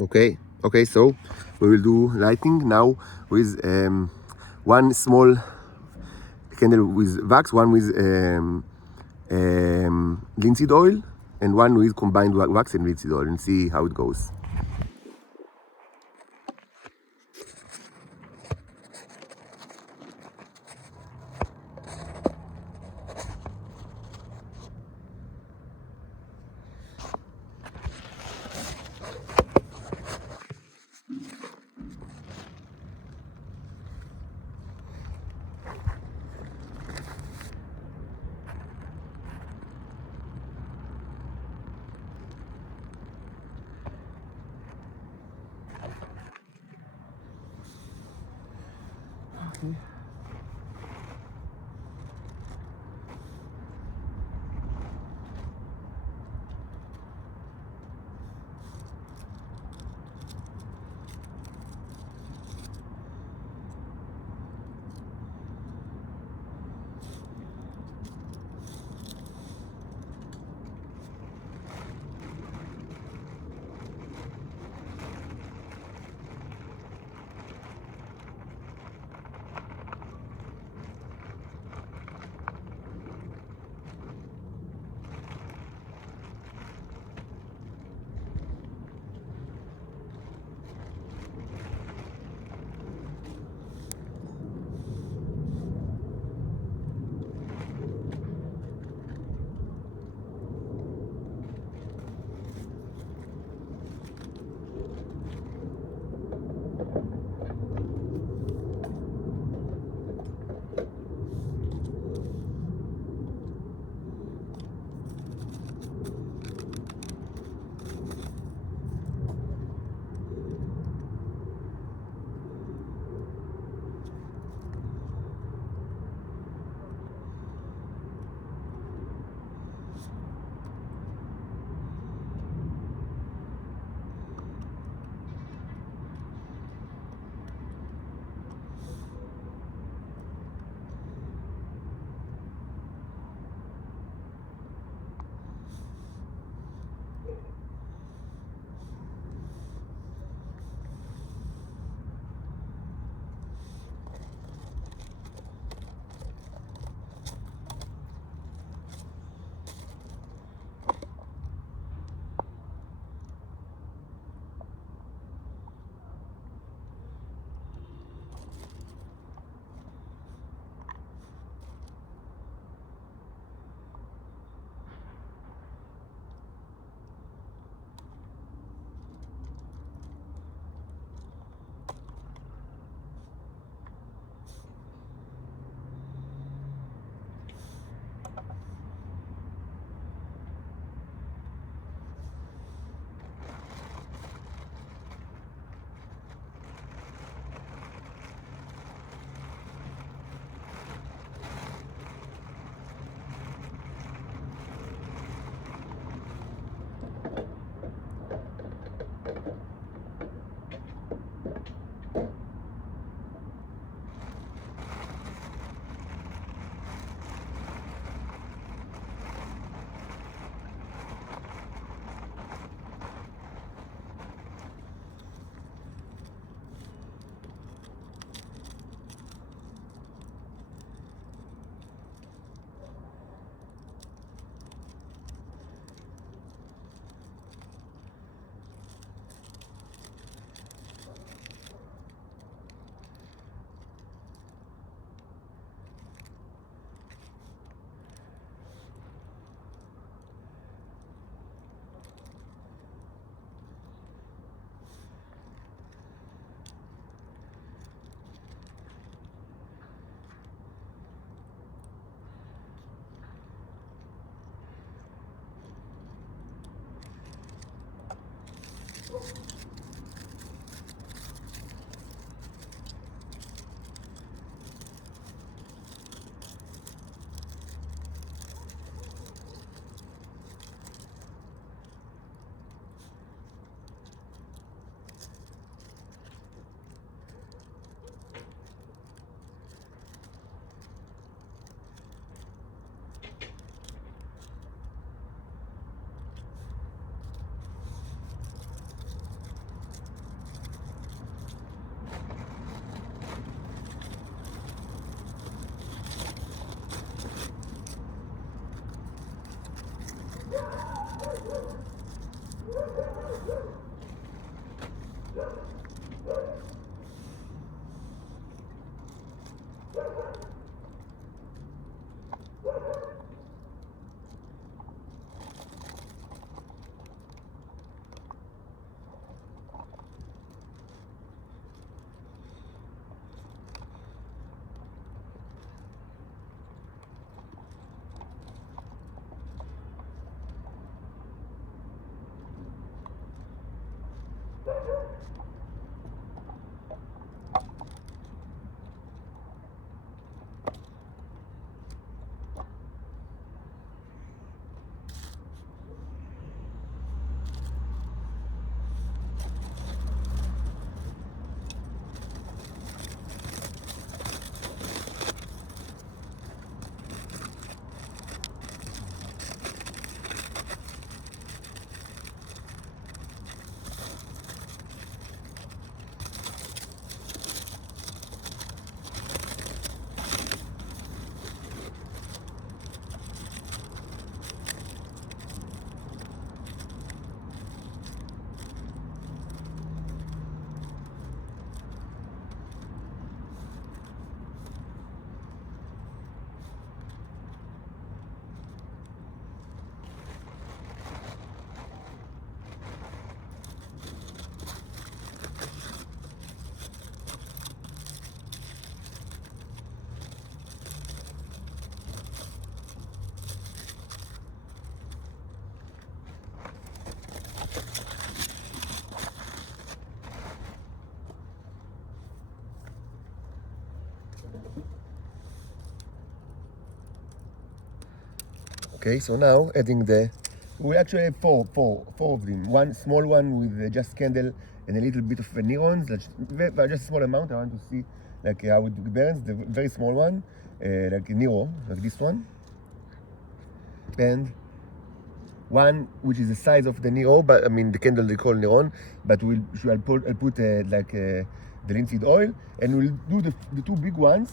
Okay, so we will do lighting now with one small candle with wax, one with linseed oil, and one with combined wax and linseed oil, and see how it goes. Okay, so now adding we actually have four of them. One small one with just candle and a little bit of neurons, just a small amount. I want to see like how it burns. The very small one, like a Nero, like this one, and one which is the size of the Nero, but I mean the candle they call neon, but I'll put the linseed oil, and we'll do the two big ones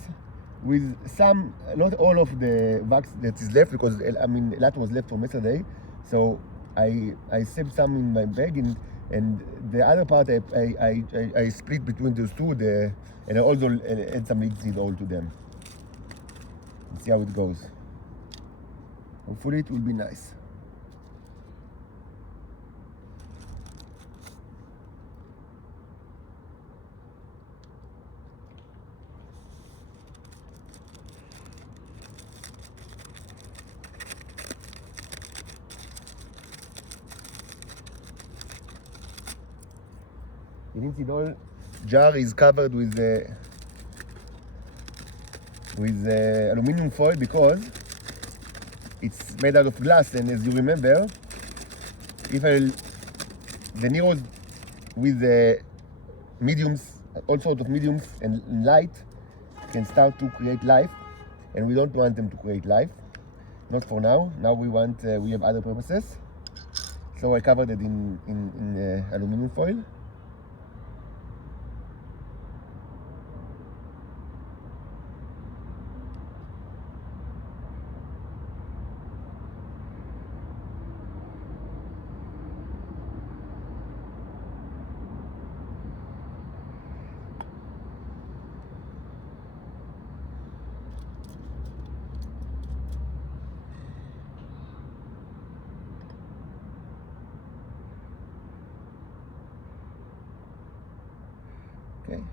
with some, not all of the wax that is left, because I mean a lot was left from yesterday, so I saved some in my bag, and the other part I split between those two, and I also add some linseed oil to them. Let's see how it goes. Hopefully it will be nice. The linseed oil jar is covered with aluminum foil because it's made out of glass, and as you remember, if the Neros with the mediums, all sorts of mediums and light, can start to create life, and we don't want them to create life, not for now. Now we want we have other purposes, so I covered it in aluminum foil. Okay,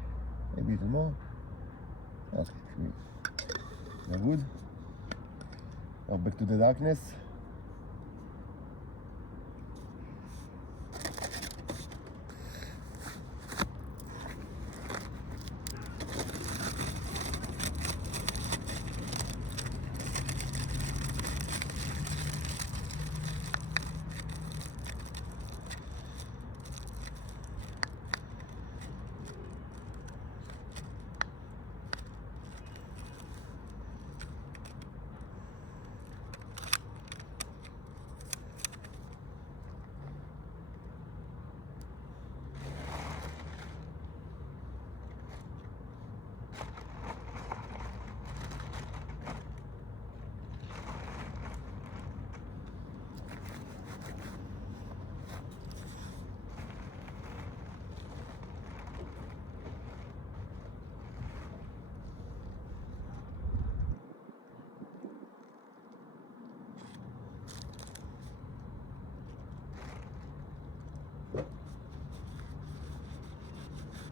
maybe a little more. Okay, very good. Now back to the darkness.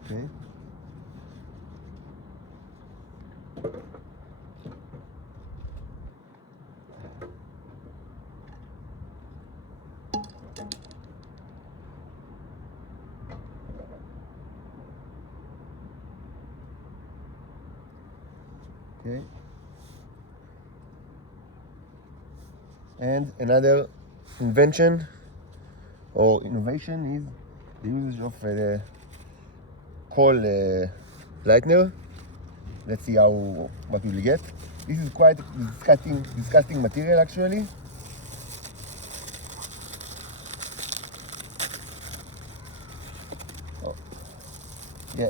Okay. Okay. And another invention or innovation is the usage of coal lightener. Let's see what we'll get. This is quite disgusting material actually. Oh, yeah,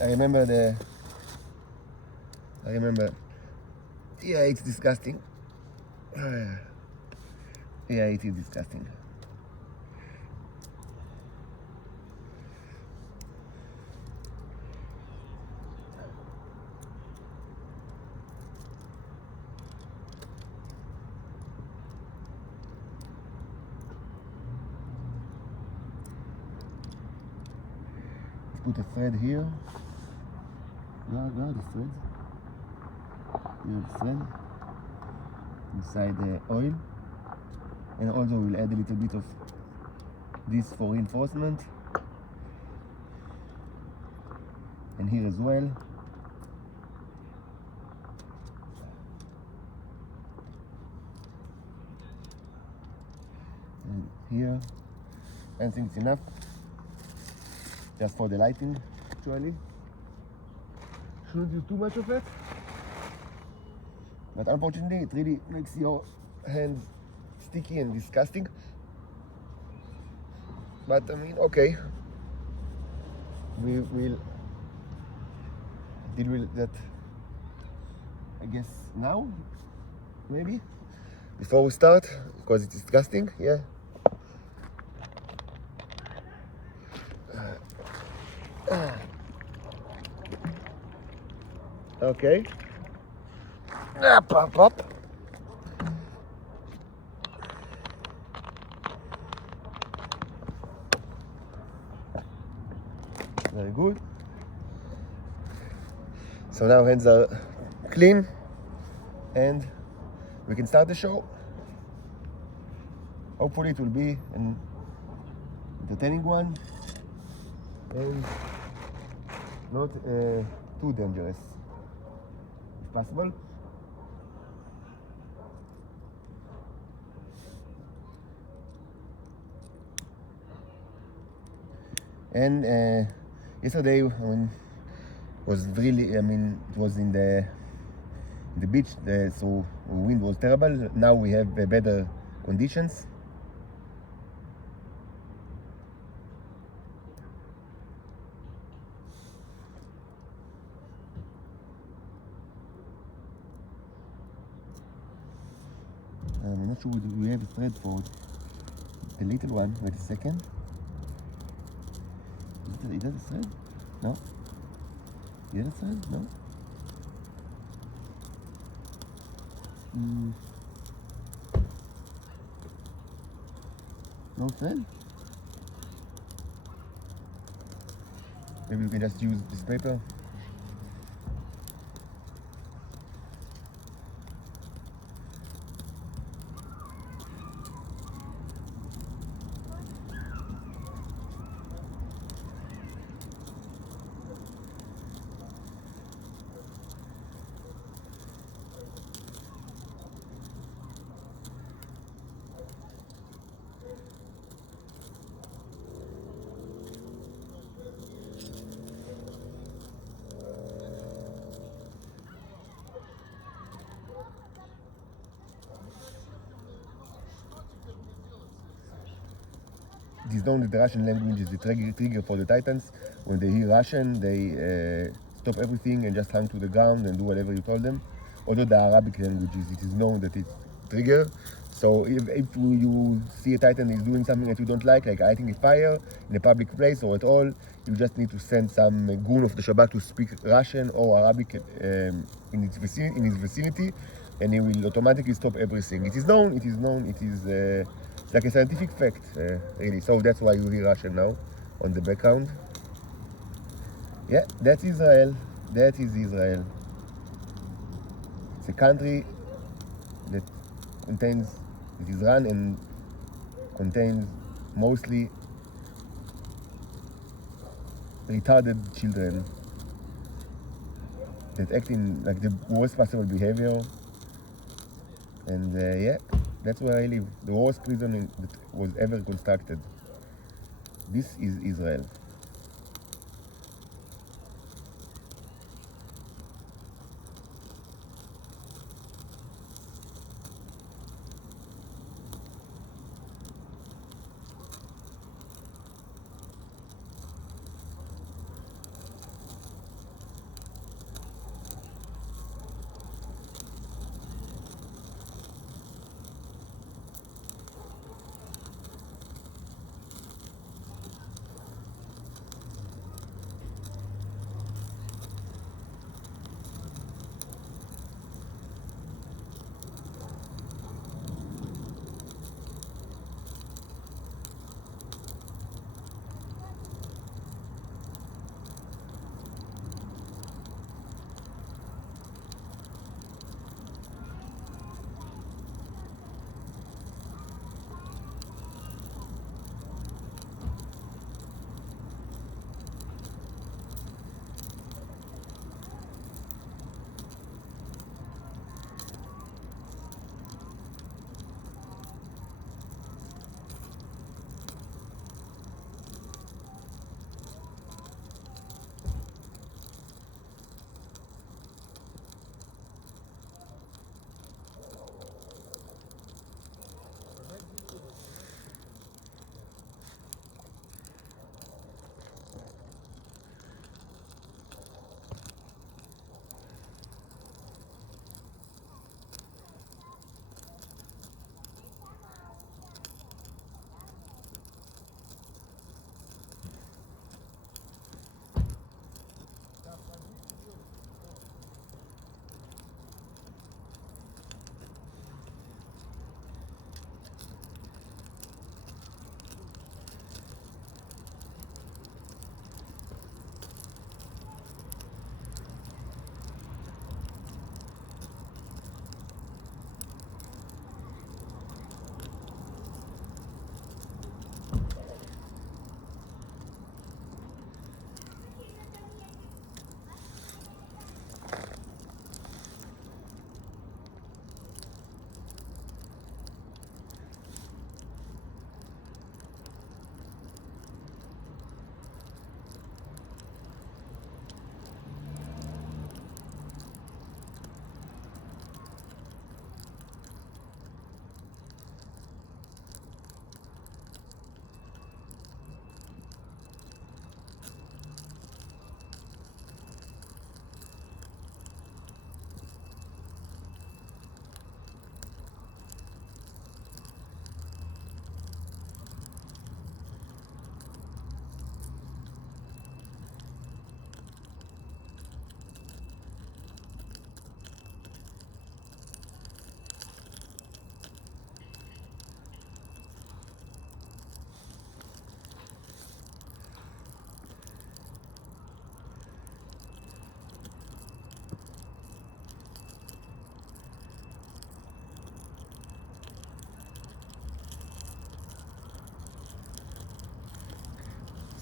I remember. Yeah, it's disgusting. Yeah, it is disgusting. Let's put a thread here. Where are the threads? Here the thread inside the oil, and also we'll add a little bit of this for reinforcement, and here as well. And here, I think it's enough just for the lighting actually. Shouldn't use too much of it, but unfortunately it really makes your hands sticky and disgusting. But I mean, okay, we will deal with that, I guess, now, maybe, before we start, because it's disgusting. Yeah. Okay. Pop. Very good. So now hands are clean and we can start the show. Hopefully it will be an entertaining one and not too dangerous, if possible. And yesterday when was really, it was in the beach, so wind was terrible. Now we have better conditions. I'm not sure we have a thread for the little one. Wait a second. Is that a thread? No. Is that a thread? No. No thread? Maybe we can just use this paper. It is known that the Russian language is the trigger for the Titans. When they hear Russian, they stop everything and just hang to the ground and do whatever you told them. Although the Arabic languages, it is known that it's trigger. So if you see a Titan is doing something that you don't like lighting a fire in a public place or at all, you just need to send some goon of the Shabak to speak Russian or Arabic in his vicinity, and he will automatically stop everything. It is known, it's like a scientific fact, really. So that's why you hear Russian now on the background. Yeah, that's Israel. That is Israel. It's a country that it is run and contains mostly retarded children. that act in like the worst possible behavior. And yeah, that's where I live. The worst prison that was ever constructed. This is Israel.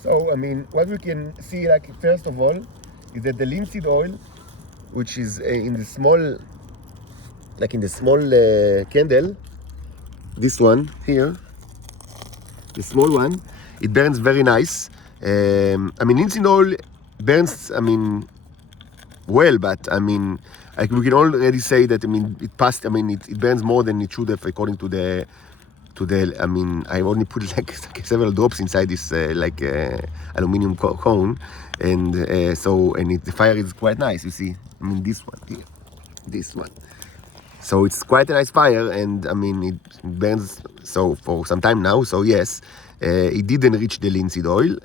So, I mean, what we can see, like, first of all, is that the linseed oil, which is in the small, like in the small candle, this one here, the small one, it burns very nice. I mean, linseed oil burns, I mean, well, but I mean, like we can already say that, I mean, it passed, I mean, it burns more than it should have according to the, I mean, I only put like several drops inside this aluminum cone, and so, and the fire is quite nice, you see. I mean, this one here, this one. So it's quite a nice fire, and I mean, it burns so for some time now. So yes, it did enrich the linseed oil.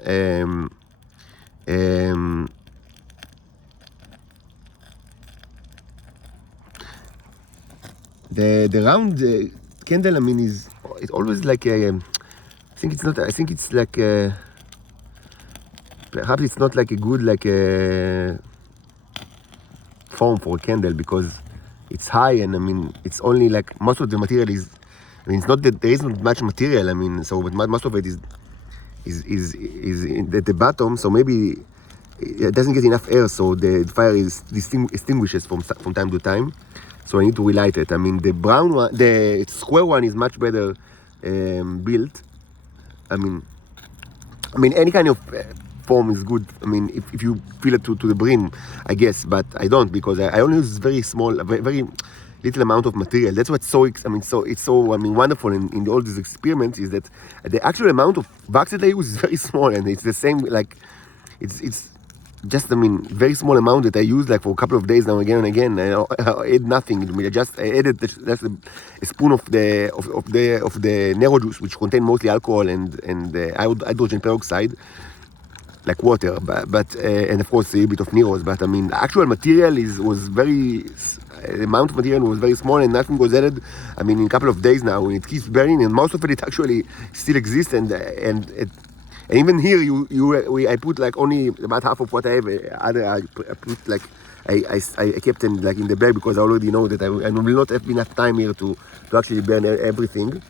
The round candle, I mean, it's always like a. I think it's not. I think it's like a, perhaps it's not like a good like a form for a candle, because it's high, and I mean it's only like most of the material is. I mean, it's not that there isn't much material. I mean, so but most of it is at the bottom. So maybe it doesn't get enough air, so the fire is extinguishes from time to time. So I need to relight it. I mean, the brown one, the square one is much better built. I mean, any kind of form is good. I mean, if you fill it to the brim, I guess, but I don't, because I only use very small, very little amount of material. That's what's so, it's so wonderful in all these experiments, is that the actual amount of wax that I use is very small, and it's the same, like, it's just, very small amount that I use, like, for a couple of days now, again and again. I add nothing. I added just a spoon of the Nero juice, which contain mostly alcohol and hydrogen peroxide, like water, but and of course a bit of Neros. But the actual material the amount of material was very small, and nothing was added. In a couple of days now, and it keeps burning, and most of it actually still exists, and even here, I put like only about half of what I have. I put like I kept them like in the bag, because I already know that I will not have enough time here to actually burn everything.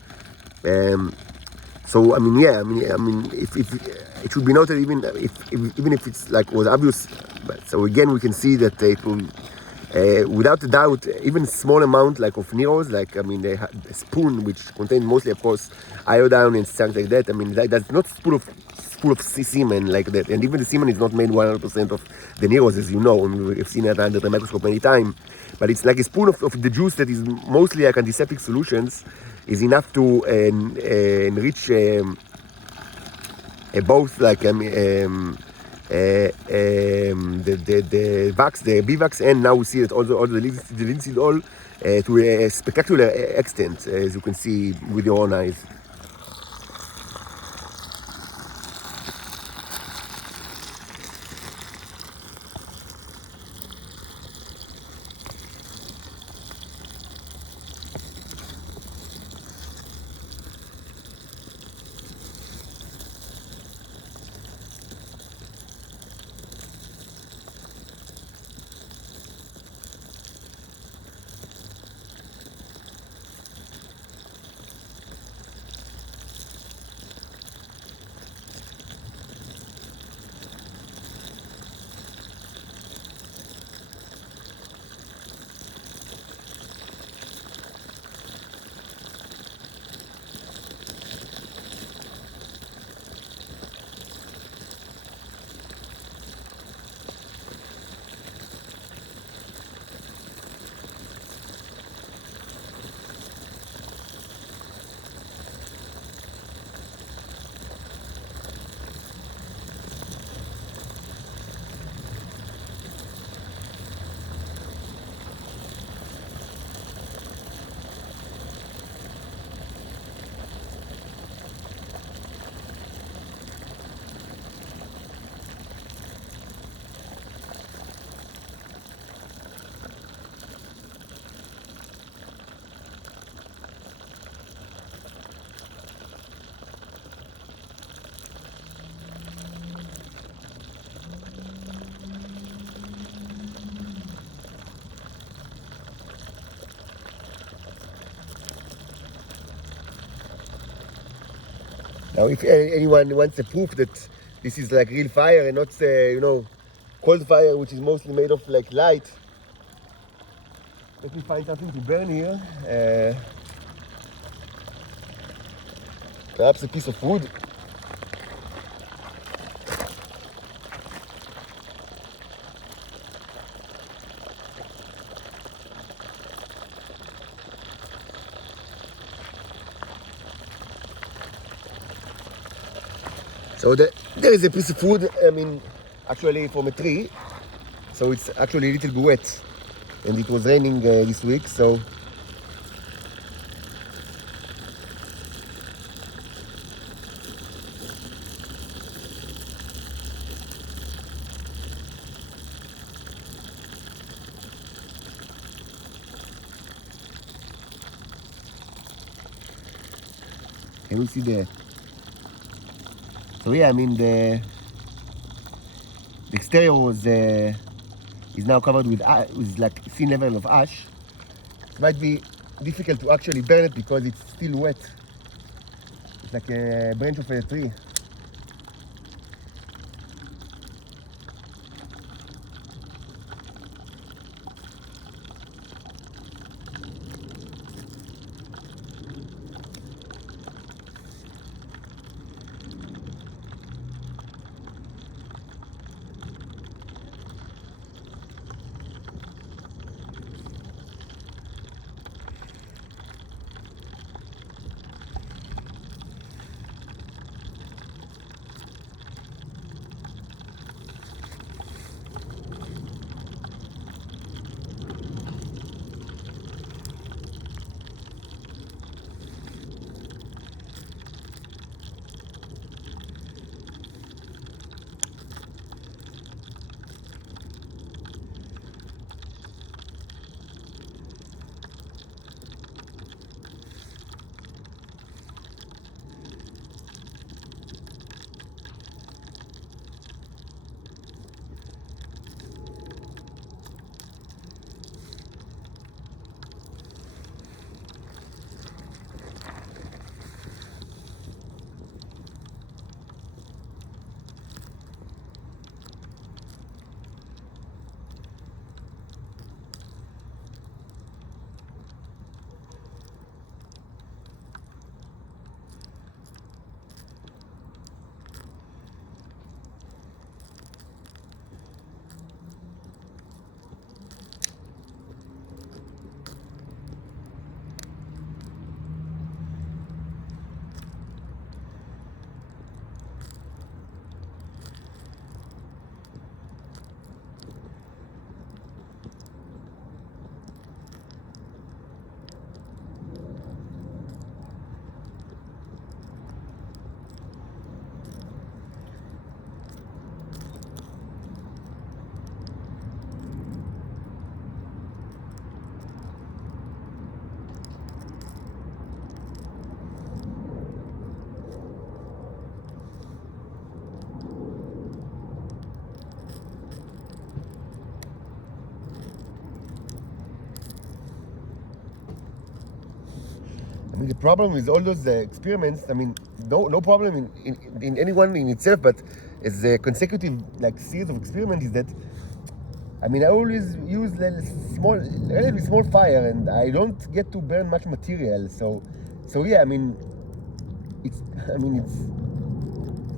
So if it should be noted, even if it's like was obvious. But so again, we can see that it will. Without a doubt, even a small amount like of Neros, like a spoon, which contains mostly, of course, iodine and things like that. That's not full of semen like that, and even the semen is not made 100% of the Neros, as you know, and we've seen that under the microscope many times. But it's like a spoon of the juice that is mostly like antiseptic solutions, is enough to enrich both like the wax, the bivax, and now we see that also the linseed oil to a spectacular extent, as you can see with your own eyes. Now, if anyone wants a proof that this is like real fire and not, cold fire, which is mostly made of like light, let me find something to burn here. Perhaps a piece of wood. So there is a piece of wood, actually from a tree. So it's actually a little bit wet. And it was raining this week, so... Can we see the... So yeah, the exterior is now covered with like thin level of ash. It might be difficult to actually burn it because it's still wet. It's like a branch of a tree. the problem with all those experiments, I mean, no problem in anyone in itself, but as a consecutive like series of experiments is that, I mean, I always use relatively small fire, and I don't get to burn much material. So yeah, I mean, it's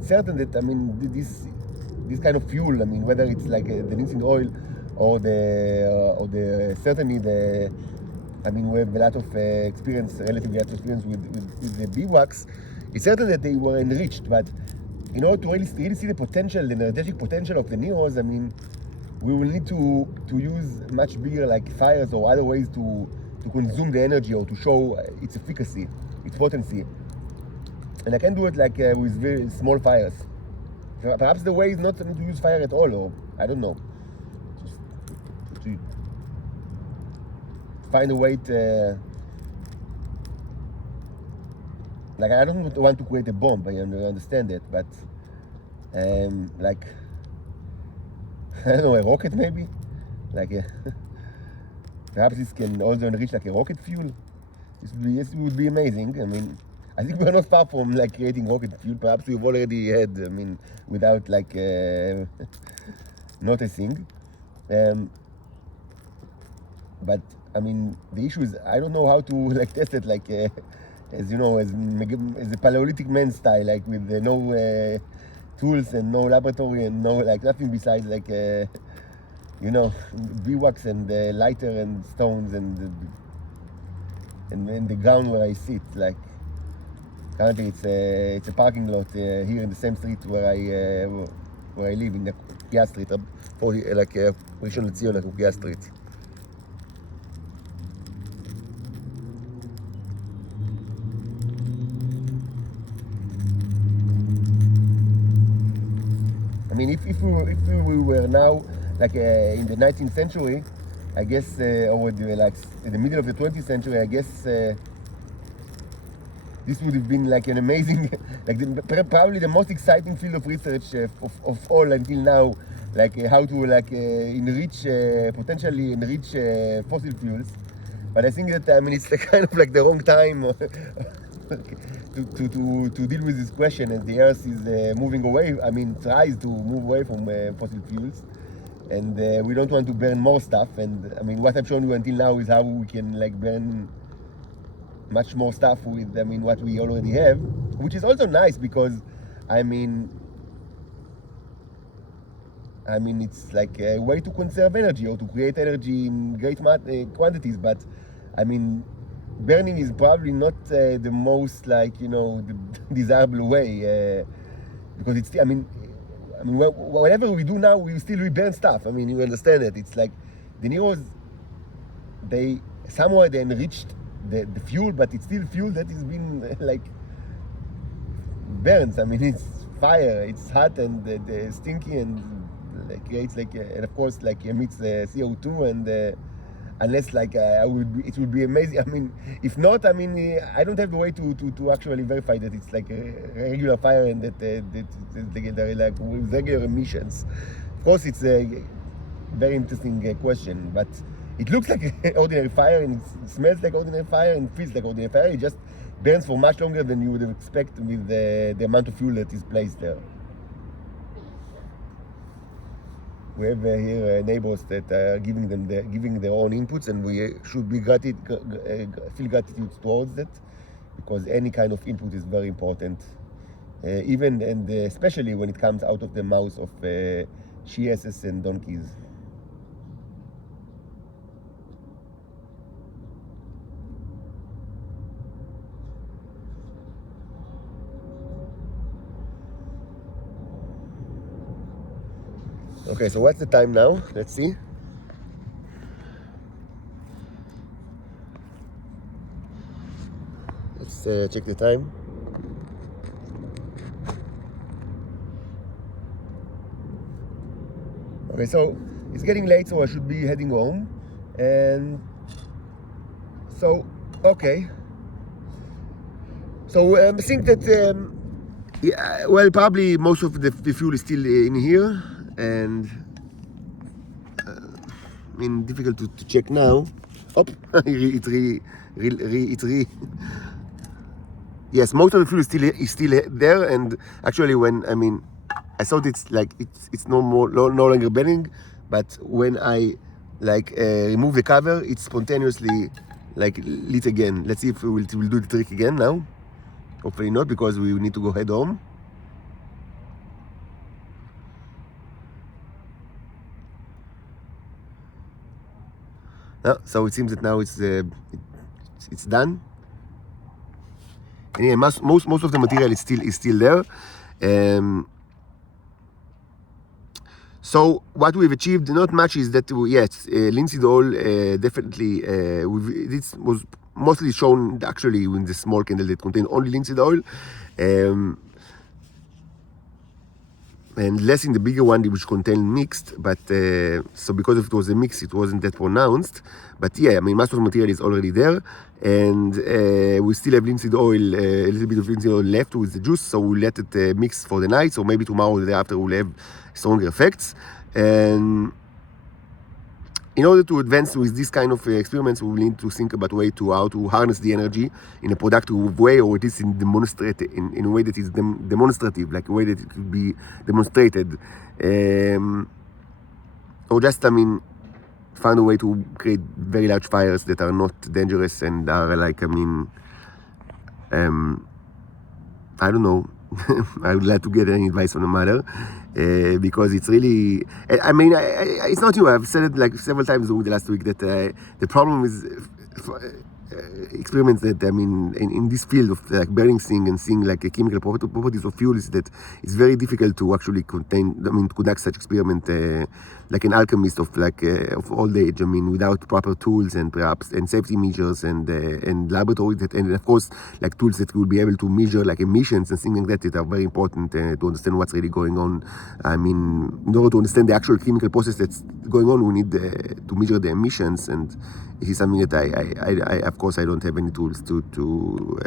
certain that, I mean, this kind of fuel, I mean, whether it's like the linseed oil or certainly the, I mean, we have a lot of relatively lot of experience with the beeswax. It's certain that they were enriched, but in order to really see the potential, the energetic potential of the Neros, I mean, we will need to use much bigger like fires or other ways to consume the energy or to show its efficacy, its potency. And I can do it like with very small fires. Perhaps the way is not to use fire at all, or I don't know. Just to find a way to, like, I don't want to create a bomb, I understand it, but like, I don't know, a rocket maybe? Like, perhaps this can also enrich like a rocket fuel. This would be amazing. I mean, I think we're not far from like creating rocket fuel. Perhaps we've already had, I mean, without like noticing. But I mean, the issue is I don't know how to like test it, like as you know, as a Paleolithic man style, like with no tools and no laboratory and no like nothing besides like you know, beeswax and lighter and stones and the ground where I sit. Like currently it's a parking lot here in the same street where I live, in the Kukia Street, or like Rishon LeZion, like Kukia Street. I mean, if we were now like in the 19th century, I guess, or like in the middle of the 20th century, I guess this would have been like an amazing, like probably the most exciting field of research of all until now, like how to like potentially enrich fossil fuels. But I think that, I mean, it's kind of like the wrong time to deal with this question, as the Earth is moving away. I mean, tries to move away from fossil fuels, and we don't want to burn more stuff. And I mean, what I've shown you until now is how we can like burn much more stuff with, I mean, what we already have, which is also nice because, I mean, it's like a way to conserve energy or to create energy in great quantities. But I mean, burning is probably not the most, like, you know, the desirable way, because it's, I mean, whatever we do now, we still burn stuff. I mean, you understand it. It's like the Neros, they enriched the fuel, but it's still fuel that is being like burns. I mean, it's fire, it's hot and stinky, and like creates like and of course like emits CO2, and unless like it would be amazing. I mean, if not, I mean, I don't have the way to actually verify that it's like a regular fire and that they're like with regular emissions. Of course, it's a very interesting question, but it looks like ordinary fire, and it smells like ordinary fire, and feels like ordinary fire. It just burns for much longer than you would have expected with the amount of fuel that is placed there. We have here neighbors that are giving their own inputs, and we should be feel gratitude towards that, because any kind of input is very important, even and especially when it comes out of the mouths of she-asses and donkeys. Okay, so what's the time now? Let's see. Let's check the time. Okay, so it's getting late, so I should be heading home. And so, okay. So I think that, yeah, well, probably most of the fuel is still in here. And I mean, difficult to check now. Oh, it's yes, most of the fuel is still there. And actually, when I thought it's like it's no longer burning, but when I remove the cover, it spontaneously lit again. Let's see if we'll do the trick again now. Hopefully not, because we need to go head home. So it seems that now it's done. And yeah, most of the material is still there. So what we've achieved, not much, is that yes, linseed oil definitely. This was mostly shown actually in the small candle that contained only linseed oil, and less in the bigger one which contained mixed. But so because it was a mix, it wasn't that pronounced. But yeah, most of the material is already there, and we still have linseed oil, a little bit of linseed oil left with the juice. So we'll let it mix for the night. So maybe tomorrow or the day after we'll have stronger effects. And in order to advance with this kind of experiments, we will need to think about how to harness the energy in a productive way, or at least in a way that is demonstrative, like a way that it could be demonstrated, or just find a way to create very large fires that are not dangerous and are I don't know. I would like to get any advice on the matter, because it's really, it's not new. I've said it several times over the last week that the problem is experiments that in this field of burning things and seeing chemical properties of fuel, is that it's very difficult to actually conduct such experiment like an alchemist of old age. Without proper tools and safety measures and laboratories and of course tools that will be able to measure emissions and things like that are very important to understand what's really going on. In order to understand the actual chemical process that's going on, we need to measure the emissions, and it is something that I of course I don't have any tools to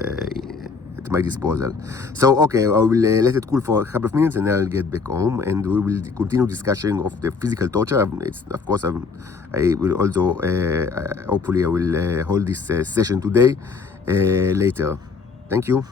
at my disposal. So okay, I will let it cool for a couple of minutes and then I'll get back home, and we will continue discussion of the physical torture. Of course I will also hopefully I will hold this session today later. Thank you.